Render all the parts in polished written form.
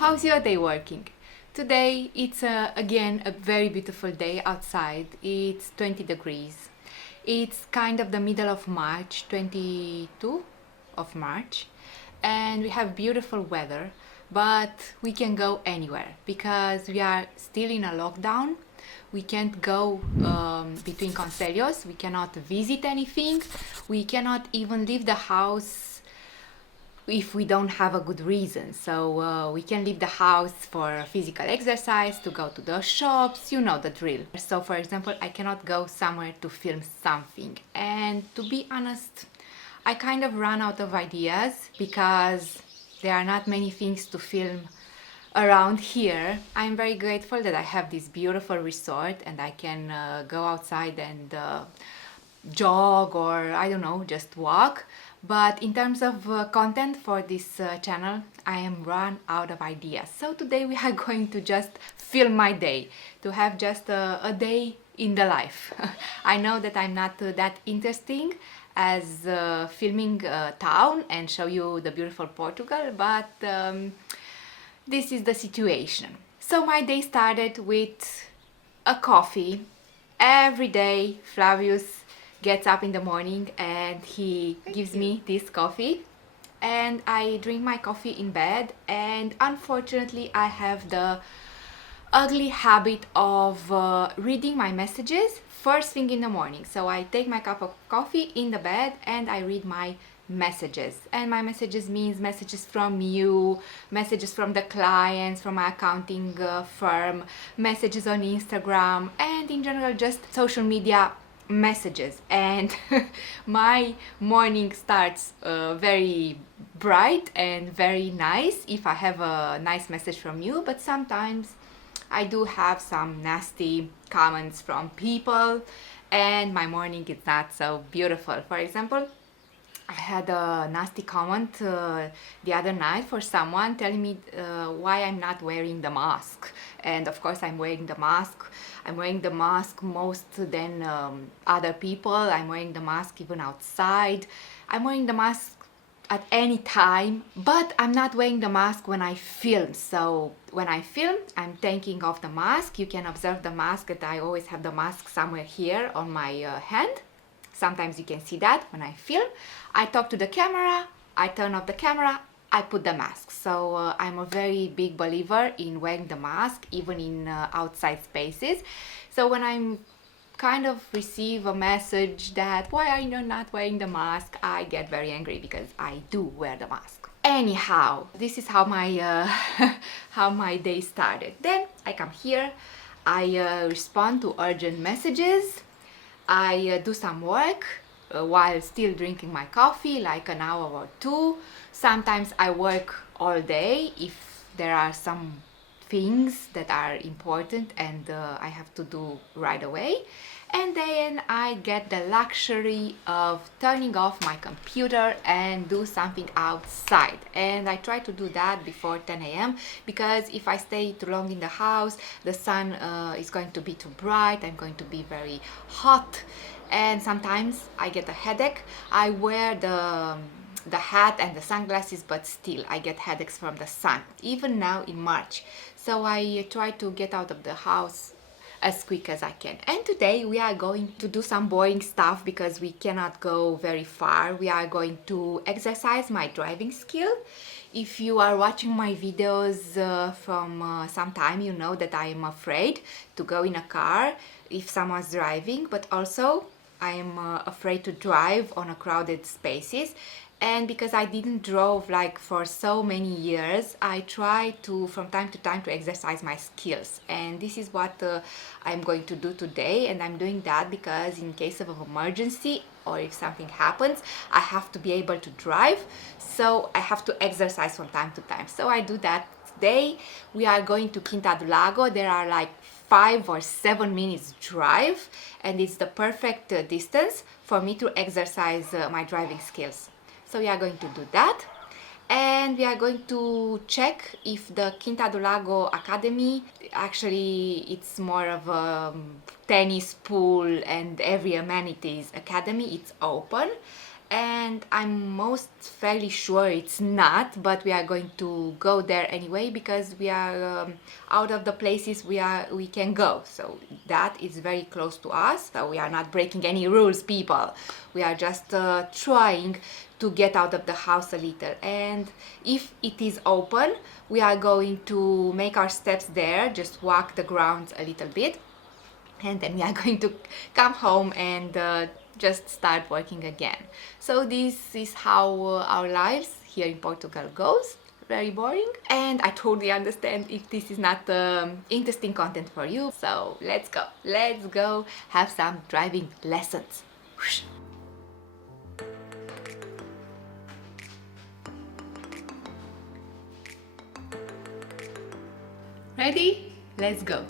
How's your day working? Today it's again a very beautiful day outside. It's 20 degrees. It's kind of the middle of March, 22 of March, and we have beautiful weather, but we can go anywhere because we are still in a lockdown. We can't go between concelhos, we cannot visit anything, we cannot even leave the house if we don't have a good reason. So we can leave the house for physical exercise, to go to the shops, you know the drill. So for example, I cannot go somewhere to film something. And to be honest, I kind of run out of ideas because there are not many things to film around here. I'm very grateful that I have this beautiful resort and I can go outside and jog, or I don't know, just walk. But in terms of content for this channel, I am run out of ideas. So today we are going to just film my day, to have just a day in the life. I know that I'm not that interesting as filming a town and show you the beautiful Portugal, but this is the situation. So my day started with a coffee. Every day Flavius gets up in the morning and he gives me this coffee, and I drink my coffee in bed. And unfortunately I have the ugly habit of reading my messages first thing in the morning. So I take my cup of coffee in the bed and I read my messages. And my messages means messages from you, messages from the clients, from my accounting firm, messages on Instagram, and in general just social media messages. And my morning starts very bright and very nice if I have a nice message from you, but sometimes I do have some nasty comments from people and my morning is not so beautiful. For example, I had a nasty comment the other night for someone telling me why I'm not wearing the mask. And of course I'm wearing the mask. I'm wearing the mask most than other people. I'm wearing the mask even outside. I'm wearing the mask at any time, but I'm not wearing the mask when I film. So when I film, I'm taking off the mask. You can observe the mask that I always have the mask somewhere here on my hand. Sometimes you can see that when I film. I talk to the camera, I turn off the camera, I put the mask. So I'm a very big believer in wearing the mask, even in outside spaces. So when I'm kind of receive a message that why are you not wearing the mask, I get very angry because I do wear the mask. Anyhow, this is how my how my day started. Then I come here, I respond to urgent messages. I do some work while still drinking my coffee, like an hour or two. Sometimes I work all day if there are some things that are important and I have to do right away. And then I get the luxury of turning off my computer and do something outside. And I try to do that before 10 a.m. because if I stay too long in the house, the sun is going to be too bright, I'm going to be very hot, and sometimes I get a headache. I wear the hat and the sunglasses, but still I get headaches from the sun, even now in March. So I try to get out of the house as quick as I can. And today we are going to do some boring stuff because we cannot go very far. We are going to exercise my driving skill. If you are watching my videos from some time, you know that I am afraid to go in a car if someone's driving, but also I am afraid to drive on a crowded spaces. And because I didn't drove like for so many years, I try to from time to time to exercise my skills, and this is what I'm going to do today. And I'm doing that because in case of an emergency or if something happens, I have to be able to drive, so I have to exercise from time to time. So I do that today. We are going to Quinta do Lago. There are like 5 or 7 minutes drive, and it's the perfect distance for me to exercise my driving skills. So we are going to do that, and we are going to check if the Quinta do Lago Academy, actually it's more of a tennis pool and every amenities academy, it's open. and I'm most fairly sure it's not, but we are going to go there anyway because we are out of the places we can go. So that is very close to us. So we are not breaking any rules, people. We are just trying to get out of the house a little, and if it is open, we are going to make our steps there, just walk the grounds a little bit, and then we are going to come home and just start working again. So this is how our lives here in Portugal goes. Very boring, and I totally understand if this is not interesting content for you. So let's go have some driving lessons. Ready? Let's go.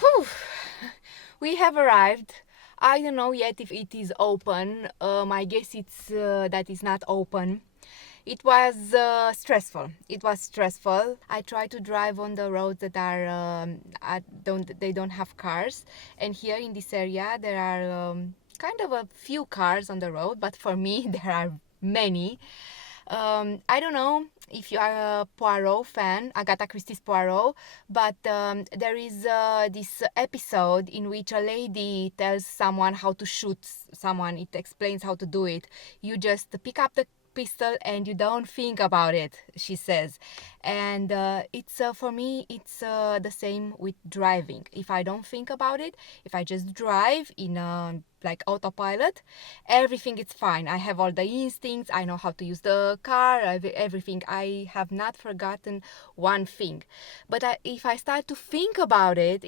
Whew. We have arrived. I don't know yet if it is open. I guess it's that is not open. It was stressful. It was stressful. I try to drive on the roads that they don't have cars, and here in this area there are kind of a few cars on the road, but for me there are many. I don't know if you are a Poirot fan, Agatha Christie's Poirot, but there is this episode in which a lady tells someone how to shoot someone. It explains how to do it. You just pick up the pistol and you don't think about it, she says. And it's for me it's the same with driving. If I don't think about it, if I just drive in like autopilot, everything is fine. I have all the instincts, I know how to use the car, everything. I have not forgotten one thing. But if I start to think about it,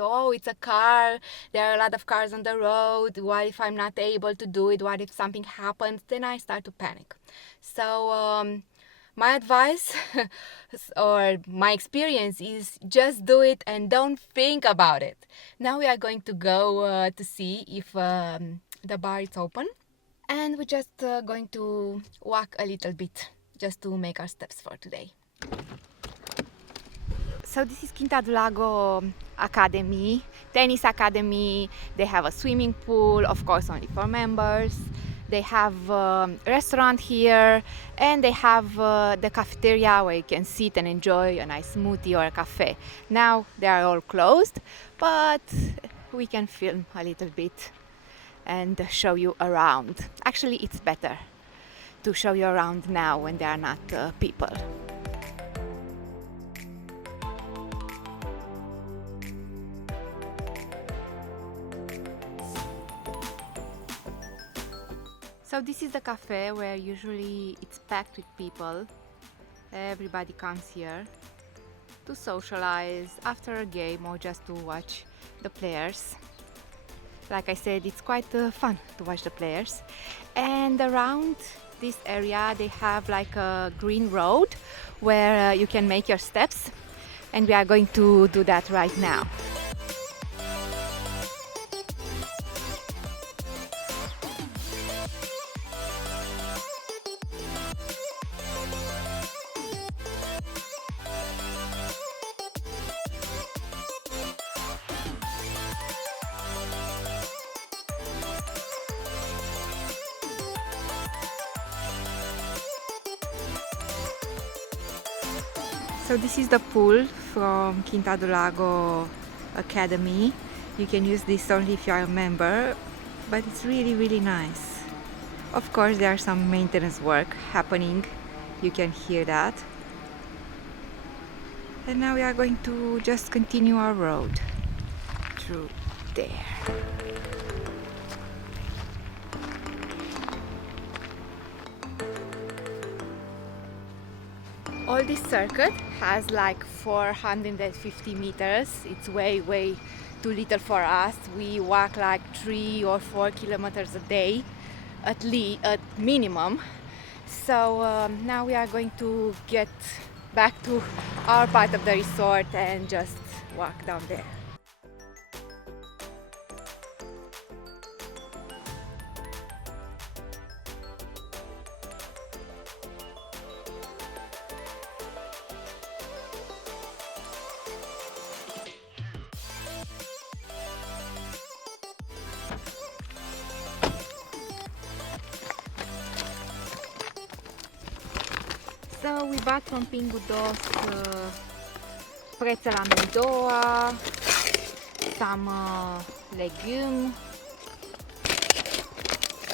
oh, it's a car, there are a lot of cars on the road, what if I'm not able to do it, what if something happens, then I start to panic. So my advice or my experience is just do it and don't think about it. Now we are going to go to see if the bar is open, and we're just going to walk a little bit just to make our steps for today. So this is Quinta do Lago Academy, tennis academy. They have a swimming pool, of course only for members. They have a restaurant here, and they have the cafeteria where you can sit and enjoy a nice smoothie or a cafe. Now they are all closed, but we can film a little bit and show you around. Actually, it's better to show you around now when there are not people. So this is the cafe where usually it's packed with people. Everybody comes here to socialize after a game or just to watch the players. Like I said, it's quite fun to watch the players. And around this area they have like a green road where you can make your steps, and we are going to do that right now. So this is the pool from Quinta do Lago Academy. You can use this only if you are a member, but it's really, really nice. Of course, there are some maintenance work happening. You can hear that. And now we are going to just continue our road through there. All this circuit has like 450 meters. It's way too little for us. We walk like 3 or 4 kilometers a day at minimum. So now we are going to get back to our part of the resort and just walk down there. So we bought from Pingudos pretzel amendoa, some legume,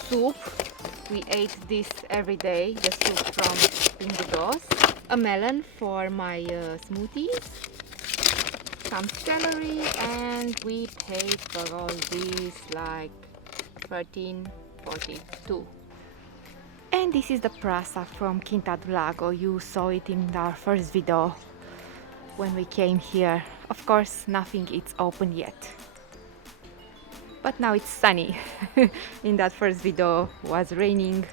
soup. We ate this every day, the soup from Pingudos. A melon for my smoothies, some celery, and we paid for all these like 13.42. And this is the prasa from Quinta do Lago. You saw it in our first video when we came here. Of course, nothing is open yet. But now it's sunny. In that first video was raining.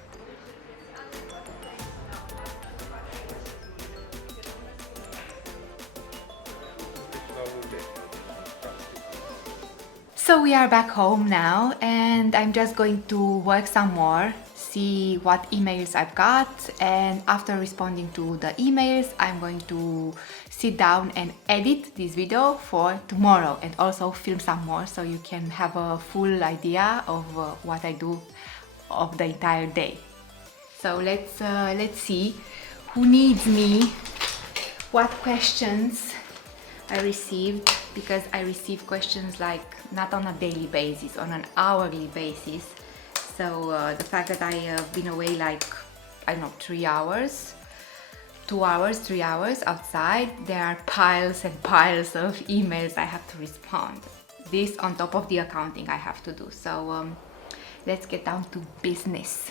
So we are back home now, and I'm just going to work some more, see what emails I've got, and after responding to the emails I'm going to sit down and edit this video for tomorrow and also film some more so you can have a full idea of what I do of the entire day. So let's see who needs me, what questions I received, because I receive questions like not on a daily basis, on an hourly basis. So the fact that I have been away like, I don't know, 3 hours, 2 hours, 3 hours outside, there are piles and piles of emails I have to respond. This on top of the accounting I have to do. So let's get down to business.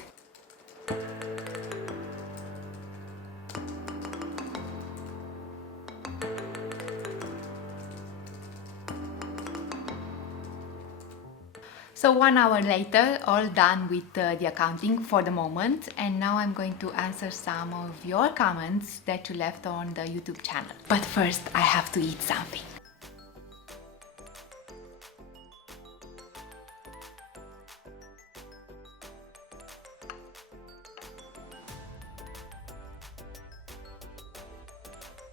So 1 hour later, all done with the accounting for the moment, and now I'm going to answer some of your comments that you left on the YouTube channel. But first, I have to eat something.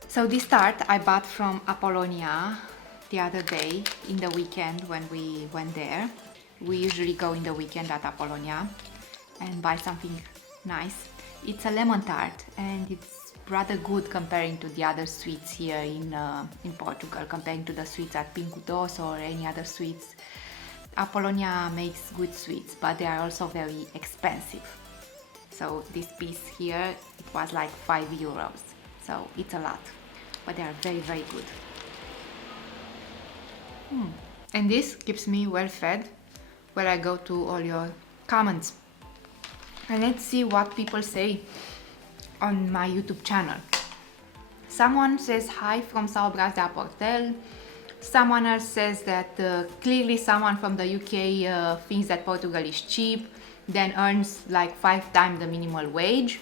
So this tart I bought from Apollonia the other day in the weekend when we went there. We usually go in the weekend at Apollonia and buy something nice. It's a lemon tart and it's rather good comparing to the other sweets here in Portugal, comparing to the sweets at Pingudos or any other sweets. Apollonia makes good sweets, but they are also very expensive. So this piece here, it was like 5 euros. So it's a lot, but they are very good. And this keeps me well fed where I go to all your comments. And let's see what people say on my YouTube channel. Someone says hi from Algarve Portugal. Someone else says that clearly someone from the UK thinks that Portugal is cheap, then earns like 5 times the minimum wage,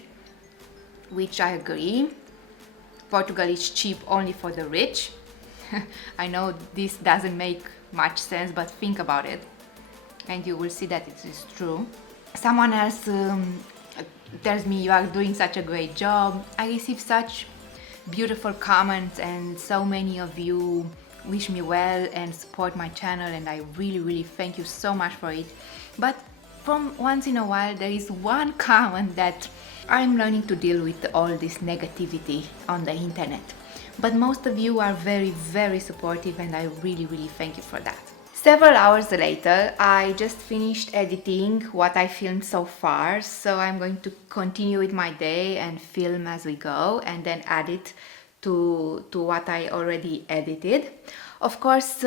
which I agree. Portugal is cheap only for the rich. I know this doesn't make much sense, but think about it and you will see that it is true. Someone else tells me you are doing such a great job. I receive such beautiful comments and so many of you wish me well and support my channel, and I really thank you so much for it. But from once in a while there is one comment that I'm learning to deal with all this negativity on the internet. But most of you are very supportive and I really thank you for that. Several hours later, I just finished editing what I filmed so far, so I'm going to continue with my day and film as we go and then add it to what I already edited. Of course,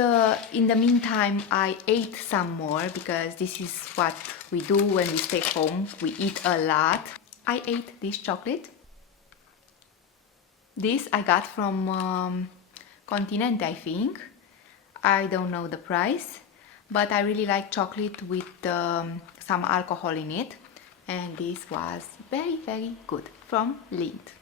in the meantime, I ate some more because this is what we do when we stay home. We eat a lot. I ate this chocolate. This I got from Continente, I think. I don't know the price, but I really like chocolate with some alcohol in it, and this was very, very good from Lindt.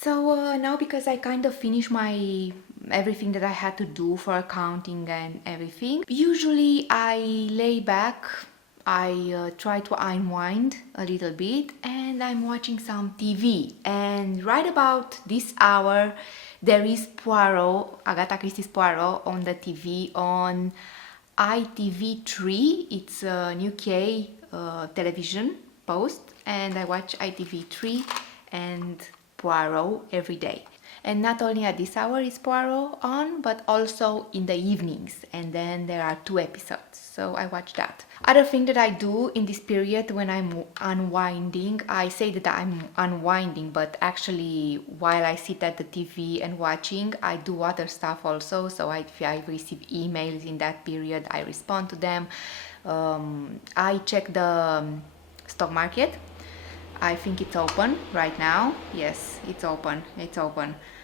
So now, because I kind of finished my everything that I had to do for accounting and everything, usually I lay back, I try to unwind a little bit, and I'm watching some TV. And right about this hour, there is Poirot, Agatha Christie's Poirot on the TV on ITV3. It's a UK television post, and I watch ITV3 and Poirot every day. And not only at this hour is Poirot on, but also in the evenings, and then there are 2 episodes, so I watch that. Other thing that I do in this period when I'm unwinding, I say that I'm unwinding, but actually while I sit at the TV and watching, I do other stuff also. So if I receive emails in that period, I respond to them. I check the stock market. I think it's open right now. Yes, it's open.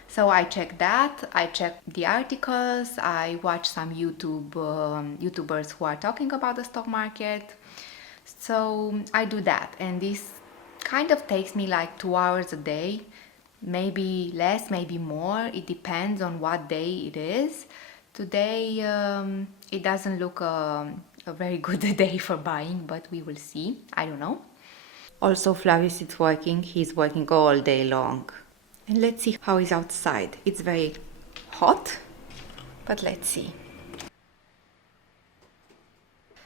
So I check that. I check the articles. I watch some YouTubers who are talking about the stock market. So I do that, and this kind of takes me like 2 hours a day, maybe less, maybe more. It depends on what day it is. Today it doesn't look a very good day for buying, but we will see. I don't know. Also, Flavius is working. He's working all day long. And let's see how it's outside. It's very hot, but let's see.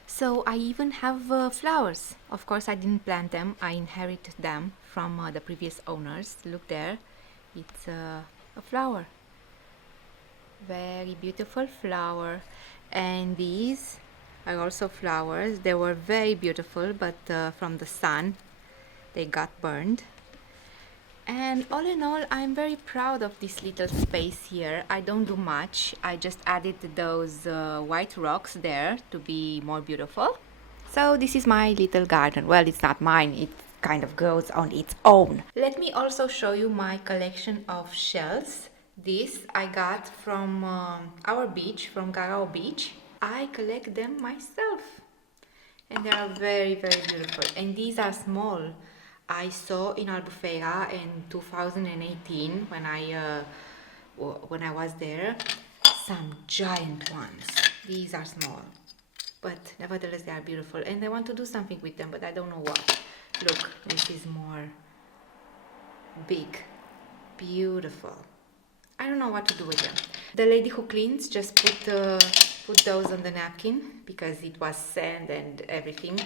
So I even have flowers. Of course, I didn't plant them. I inherited them from the previous owners. Look there. It's a flower. Very beautiful flower. And these are also flowers. They were very beautiful, but from the sun, they got burned. And all in all, I'm very proud of this little space here. I don't do much. I just added those white rocks there to be more beautiful. So this is my little garden. Well, it's not mine. It kind of grows on its own. Let me also show you my collection of shells. This I got from our beach, from Garao Beach. I collect them myself. And they are very, very beautiful. And these are small. I saw in Albufeira in 2018 when I was there some giant ones. These are small, but nevertheless they are beautiful, and I want to do something with them, but I don't know what. Look, this is more big, beautiful. I don't know what to do with them. The lady who cleans just put those on the napkin because it was sand and everything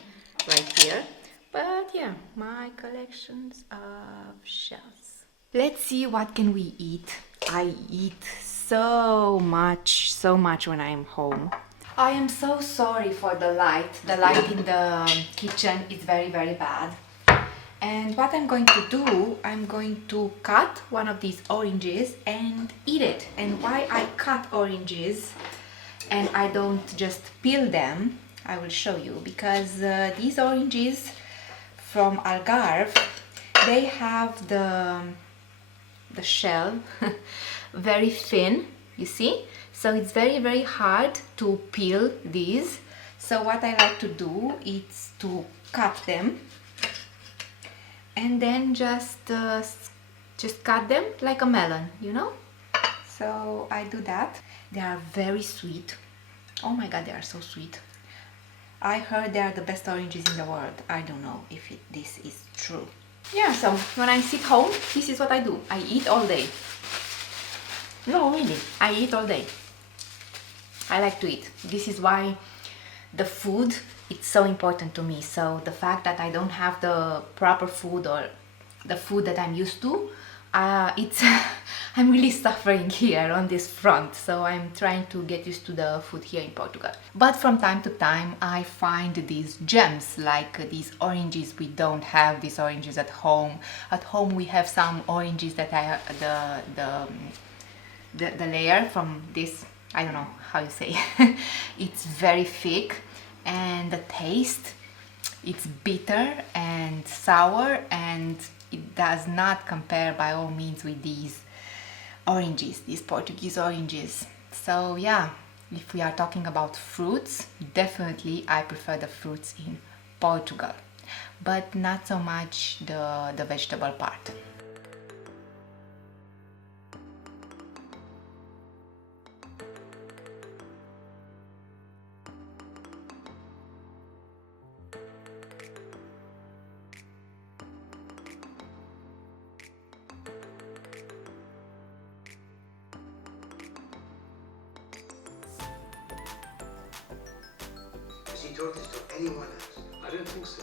right here. But yeah, my collections of shells. Let's see what can we eat. I eat so much when I'm home. I am so sorry for the light. The light in the kitchen is very, very bad. And what I'm going to do, I'm going to cut one of these oranges and eat it. And why I cut oranges and I don't just peel them, I will show you. Because these oranges from Algarve, they have the shell very thin, you see? So it's very, very hard to peel these. So what I like to do is to cut them and then just cut them like a melon, you know? So I do that. They are very sweet. Oh my god, they are so sweet. I heard they are the best oranges in the world. I don't know if this is true. Yeah, so when I sit home, this is what I do. I eat all day. No, really, I eat all day. I like to eat. This is why the food, it's so important to me. So the fact that I don't have the proper food or the food that I'm used to, I'm really suffering here on this front. So I'm trying to get used to the food here in Portugal. But from time to time, I find these gems, like these oranges. We don't have these oranges at home. At home, we have some oranges that the layer from this, I don't know how you say, it's very thick, and the taste, it's bitter and sour, and it does not compare by all means with these oranges, these Portuguese oranges. So yeah, if we are talking about fruits, definitely I prefer the fruits in Portugal, but not so much the vegetable part. Has he told this to anyone else? I don't think so.